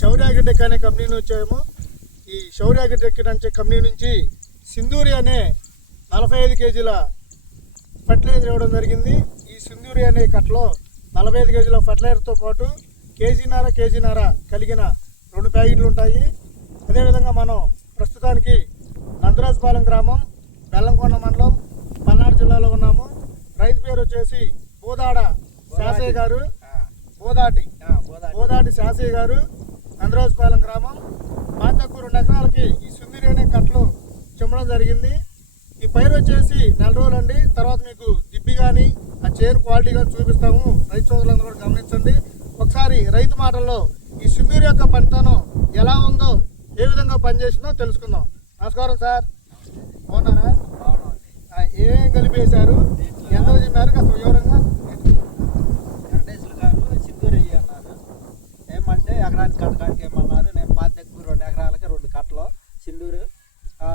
శౌర్య agritech అనే company వచ్చాము. ఈ శౌర్య అగ్రిటెక్ అనే కంపెనీ నుంచి సింధూరి అనే 45 కేజీల ఫర్టిలైజర్ ఇవ్వడం జరిగింది. ఈ సింధూరి అనే కట్టలో 45 కేజీల ఫర్టిలైజర్తో పాటు కేజీన్నర కలిగిన 2 ప్యాకెట్లు ఉంటాయి. అదేవిధంగా మనం ప్రస్తుతానికి నందరాజపాలెం గ్రామం, బెల్లంకొండ మండలం, పల్నాడు జిల్లాలో ఉన్నాము. రైతు పేరు వచ్చేసి బోదాటి శాసయ్య గారు, నందరాజపాలెం గ్రామం. తక్కువ 2 ఎకరాలకి ఈ సింధూరి అనే కట్టలు చెమ్మడం జరిగింది. ఈ పైరు వచ్చేసి 4 రోజులు అండి. తర్వాత మీకు దిబ్బి కానీ ఆ చేను క్వాలిటీ కానీ చూపిస్తాము. రైతు సోదరులందరూ కూడా గమనించండి. ఒకసారి రైతు మాటల్లో ఈ సింధూరి యొక్క పనితనం ఎలా ఉందో, ఏ విధంగా పనిచేసిందో తెలుసుకుందాం. నమస్కారం సార్, బాగున్నారా? ఏమేం కలిపేశారు, ఎంత చెప్పారు కాస్త వివరంగా? వెంకటేశ్వర గారు సింధూరి అన్నారు. ఏమంటే ఎకరానికి కట్టడానికి ఏమన్నారు. నేను 2 ఎకరాలకి 2 కట్టలు సింధూరు,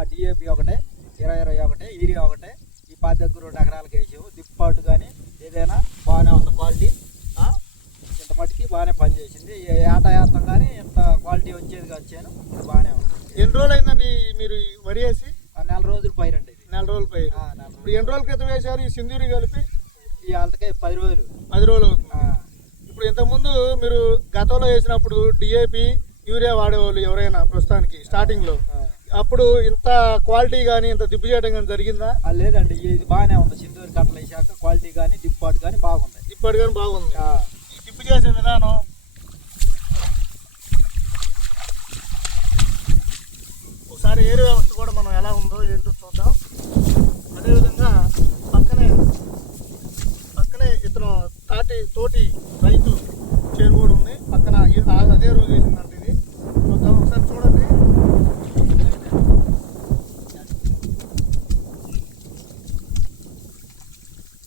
డిఏపి 1, 20-21, యూరియా 1, ఈ 2 ఎకరాలకి వేసాము. దిప్పాటు కానీ ఏదైనా బాగానే ఉంది క్వాలిటీ. ఇంత మటుకి బాగానే పనిచేసింది. ఏటం కానీ ఇంత క్వాలిటీ వచ్చేది వచ్చాను. ఇది బాగానే ఉంది. ఎన్ని రోజులు అయిందండి మీరు వరి వేసి? 4 రోజులు పైరండి. ఇది 4 రోజులు పైరు. ఇప్పుడు ఎన్ని రోజుల క్రితం వేశారు ఈ సింధూరి కలిపి? ఈ వాళ్ళకి 10 రోజులు. 10 రోజులు అవుతుంది. ఇప్పుడు ఇంతకుముందు మీరు గతంలో వేసినప్పుడు డిఏపి, యూరియా వాడేవాళ్ళు ఎవరైనా ప్రస్తుతానికి స్టార్టింగ్లో, అప్పుడు ఇంత క్వాలిటీ కానీ ఇంత దిబ్బు చేయడం కానీ జరిగిందా? లేదండి, ఇది బాగానే ఉంది. సింధూరి కట్టలు వేసాక క్వాలిటీ కానీ దిప్పాటు కానీ బాగుంది. దిప్పాటు కానీ బాగుంది. ఈ దిబ్బు చేసే విధానం ఒకసారి ఏరు వ్యవస్థ కూడా మనం ఎలా ఉందో ఏంటో చూద్దాం. అదేవిధంగా పక్కనే ఇతను తోటి రైతు చేను కూడా ఉంది పక్కన. అదే రోజు వేసిందంటే ఇది చూద్దాం. ఒకసారి చూడండి.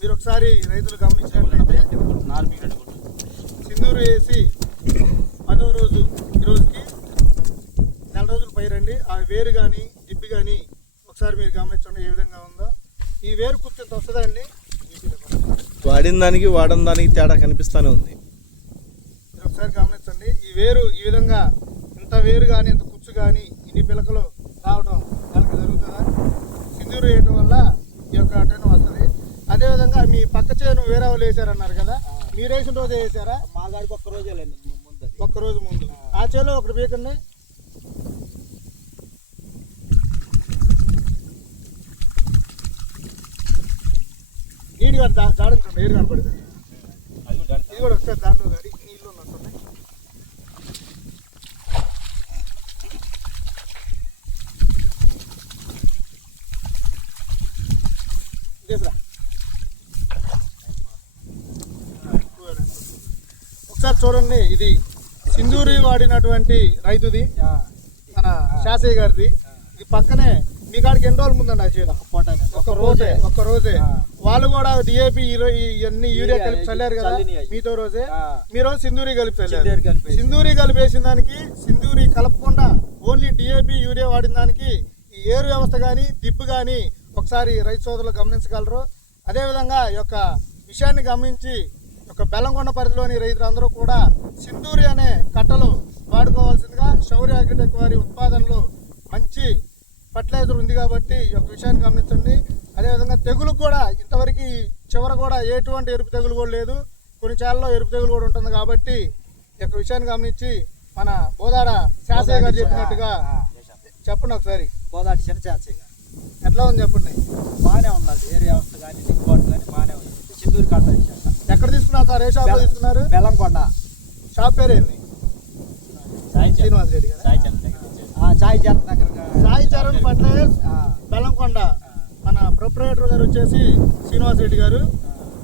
మీరు ఒకసారి రైతులు గమనించినట్లయితే సింధూరు వేసి 10వ రోజు ఈ రోజుకి 4 రోజులు పైరండి. ఆ వేరు కానీ దిబ్బి కానీ ఒకసారి మీరు గమనించండి ఏ విధంగా ఉందో. ఈ వేరు కుర్తి ఎంత వస్తుందండి? వాడిన దానికి వాడని దానికి తేడా కనిపిస్తూనే ఉంది. మీరు ఒకసారి గమనించండి. ఈ వేరు ఈ విధంగా ఇంత వేరు కానీ ఇంత కుచ్చు కానీ ఇన్ని పిలకలు రావడం దానికి జరుగుతుందా? సింధూరు వేయటం వల్ల ఈ యొక్క అటెన్ వస్తుంది. అదేవిధంగా మీ పక్క చేను వేరే వాళ్ళు వేసారన్నారు కదా, మీరు వేసిన రోజే వేసారా? మా గాడికి 1 రోజే లేదు ముందు. 1 రోజు ముందు. ఆ చేలో ఒకటి బీకండి. నీట్గా జాడించండి, ఏరు కనపడుతుంది. ఇది కూడా ఒకసారి దాంట్లో గాడి నీళ్ళు ఉన్నట్టుంది. ఒకసారి చూడండి. ఇది సింధూరి వాడినటువంటి రైతుది, మన శాసయ్య గారిది. ఇది పక్కనే మీ కాడికి ఎన్ని రోజుల ముందండి ఆ చేను? ఒక్క రోజే. వాళ్ళు కూడా డిఏపి ఇవన్నీ యూరియా కలిపి చల్లారు కదా మీతో రోజే. మీరు సింధూరి కలిపి చల్లారు. సింధూరి కలిపి వేసిన దానికి, సింధూరి కలపకుండా ఓన్లీ డిఏపి యూరియా వాడిన దానికి ఈ ఏరు వ్యవస్థ కానీ దిబ్బు కానీ ఒకసారి రైతు సోదరులు గమనించగలరు. అదేవిధంగా ఈ యొక్క విషయాన్ని గమనించి ఒక బెల్లంకొండ పరిధిలోని రైతులందరూ కూడా సింధూరి అనే కట్టలు వాడుకోవాల్సిందిగా శౌర్య అగ్రిటెక్ వారి ఉత్పాదనలో మంచి ఫర్టిలైజర్ ఉంది కాబట్టి ఈ యొక్క విషయాన్ని గమనించండి. అదేవిధంగా తెగులు కూడా ఇంతవరకు చివర కూడా ఎటువంటి ఎరుపు తెగులు కూడా లేదు. కొన్ని చాలలో ఎరుపు తెగులు కూడా ఉంటుంది కాబట్టి ఈ యొక్క విషయాన్ని గమనించి మన బోదాడ శాసయ్య గారు చెప్పినట్టుగా చెప్పండి. ఒకసారి బోదాటి శాసయ్య గారు ఎట్లా ఉంది చెప్పండి. బాగానే ఉందండి. ఏరియా వ్యవస్థ కానీ దిగుబాటు కానీ బాగానే ఉంది. సింధూరి కట్ట వేసాక. ఎక్కడ తీసుకున్నారు సార్? ఏ షాప్లో తీసుకున్నారు? బెల్లంకొండ. షాప్ పేరు ఏంది? శ్రీనివాస్ రెడ్డి గారు. సాయి చరణ్ ఫర్టిలైజర్స్ బెల్లంకొండ. మన ప్రొపరేటర్ గారు వచ్చేసి శ్రీనివాస్ రెడ్డి గారు.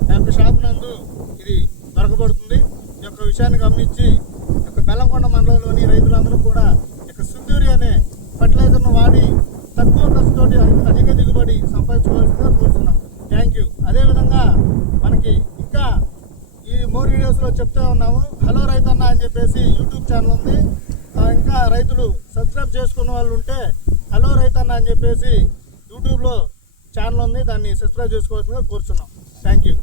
ఆ యొక్క షాప్ నందు ఇది దొరకబడుతుంది. ఈ యొక్క విషయాన్ని గమనించి ఈ యొక్క బెల్లంకొండ మండలంలోని రైతులందరూ కూడా ఈ యొక్క సింధూరి అనే ఫర్టిలైజర్ను వాడి తక్కువ ఖర్చుతోటి అధిక దిగుబడి సంపాదించుకోవాల్సిందిగా కోరుతున్నాం. Thank you. అదేవిధంగా మనకి ఇంకా ఈ మోర్ వీడియోస్లో చెప్తూ ఉన్నాము. హలో రైతన్న అని చెప్పేసి యూట్యూబ్ ఛానల్ ఉంది. ఇంకా రైతులు సబ్స్క్రైబ్ చేసుకున్న వాళ్ళు ఉంటే హలో రైతన్న అని చెప్పేసి యూట్యూబ్లో ఛానల్ ఉంది, దాన్ని సబ్స్క్రైబ్ చేసుకోవాల్సిందిగా కోరుతున్నాం. Thank you.